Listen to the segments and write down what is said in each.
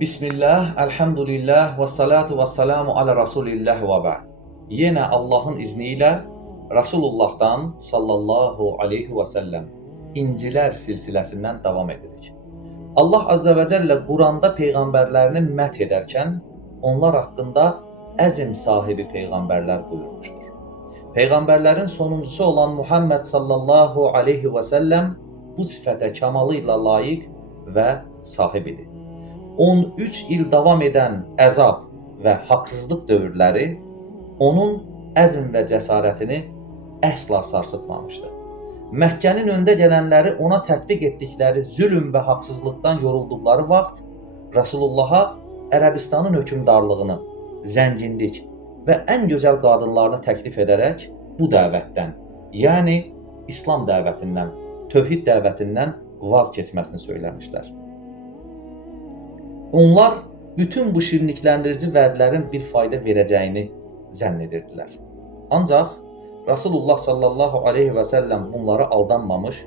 Bismillah, elhamdülillah və salatu və salamu alə Rasulillah və bə'd. Yenə Allahın izni ilə Rasulullahdan sallallahu aleyhi və səlləm İncilər silsiləsindən davam edirik. Allah Azze və Cəllə Quranda peyğəmbərlərini məth edərkən onlar haqqında əzm sahibi peyğəmbərlər buyurmuşdur. Peyğəmbərlərin sonuncusu olan Muhammed sallallahu aleyhi və səlləm bu sifətə kamalı ilə layiq və sahib idi. 13 il davam edən əzab və haqsızlıq dövrləri onun əzm və cəsarətini əsla sarsıtmamışdı. Məkkənin öndə gələnləri ona tətbiq etdikləri zülm və haqsızlıqdan yorulduqları vaxt Rasulullaha Ərəbistanın hökmdarlığını, zənginlik və ən gözəl qadınlarını təklif edərək bu dəvətdən, yəni İslam dəvətindən, tövhid dəvətindən vaz keçməsini söyləmişlər. Onlar bütün bu şirinlikləndirici vədlərin bir fayda verəcəyini zənn edirdilər. Ancaq Rasulullah sallallahu aleyhi və səlləm bunlara aldanmamış,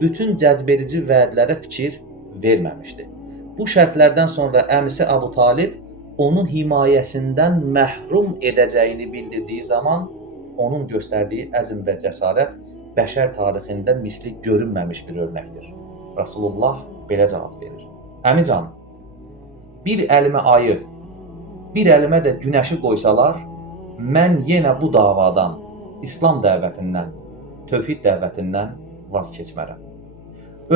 bütün cəzbedici vədlərə fikir verməmişdi. Bu şərtlərdən sonra əmisi Əbu Talib onun himayəsindən məhrum edəcəyini bildirdiyi zaman onun göstərdiyi əzm və cəsarət bəşər tarixində misli görünməmiş bir örnəkdir. Rasulullah belə cavab verir. Əmican, bir əlimə ayı, bir əlimə də günəşi qoysalar, mən yenə bu davadan, İslam dəvətindən, tövhid dəvətindən vaz keçmərəm.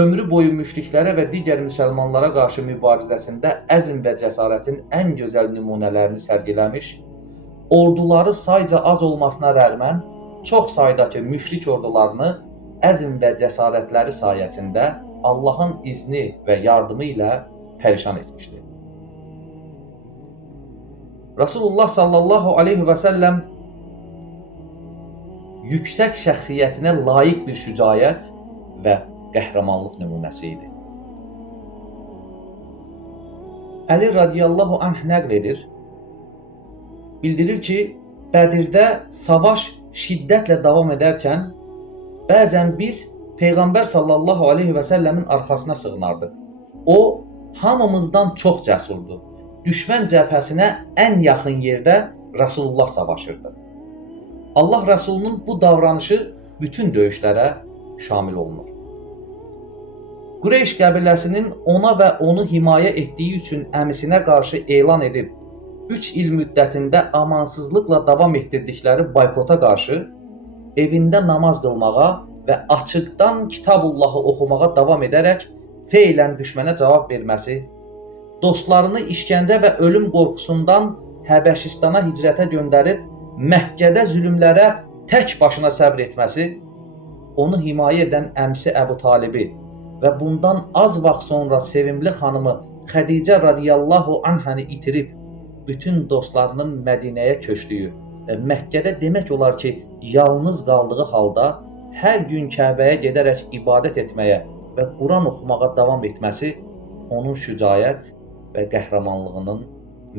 Ömrü boyu müşriklərə və digər müsəlmanlara qarşı mübarizəsində əzm və cəsarətin ən gözəl nümunələrini sərgiləmiş, orduları sayca az olmasına rəğmən çox saydakı müşrik ordularını əzm və cəsarətləri sayəsində Allahın izni və yardımı ilə pərişan etmişdir. Rasulullah sallallahu aleyhi və səlləm yüksək şəxsiyyətinə layiq bir şücaət və qəhrəmanlıq nümunəsi idi. Əli radiyallahu anh nəql edir, bildirir ki, Bədirdə savaş şiddətlə davam edərkən, bəzən biz Peyğəmbər sallallahu aleyhi və səlləmin arxasına sığınardıq. O, hamımızdan çox cəsurdu. Düşmən cəbhəsinə ən yaxın yerdə Rasulullah savaşırdı. Allah Rəsulunun bu davranışı bütün döyüşlərə şamil olunur. Qureyş qəbiləsinin ona və onu himayə etdiyi üçün əmisinə qarşı elan edib 3 il müddətində amansızlıqla davam etdirdikləri boykota qarşı evində namaz qılmağa və açıqdan Kitabullahı oxumağa davam edərək feylən düşmənə cavab verməsi, dostlarını işgəncə və ölüm qorxusundan Həbəşistana hicrətə göndərib Məkkədə zülmlərə tək başına səbr etməsi, onu himayə edən əmsi Əbu Talibi və bundan az vaxt sonra sevimli xanımı Xədicə radiyallahu anhəni itirib bütün dostlarının Mədinəyə köçdüyü və Məkkədə demək olar ki, yalnız qaldığı halda hər gün Kəbəyə gedərək ibadət etməyə və Quran oxumağa davam etməsi onun şücaət və qəhrəmanlığının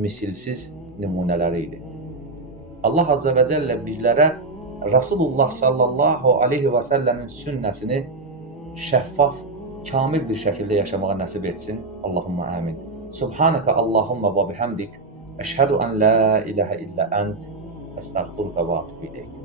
misilsiz nümunələri idi. Allah Azze və Cəllə bizlərə Rasulullah sallallahu aleyhi və səlləmin sünnəsini şəffaf, kamil bir şəkildə yaşamağa nəsib etsin. Allahumma amin. Subhanəkə Allahumma və bihamdik. Əşhədu ən la iləhə illə ənt. Əstəğfiruka və atubu ileyk.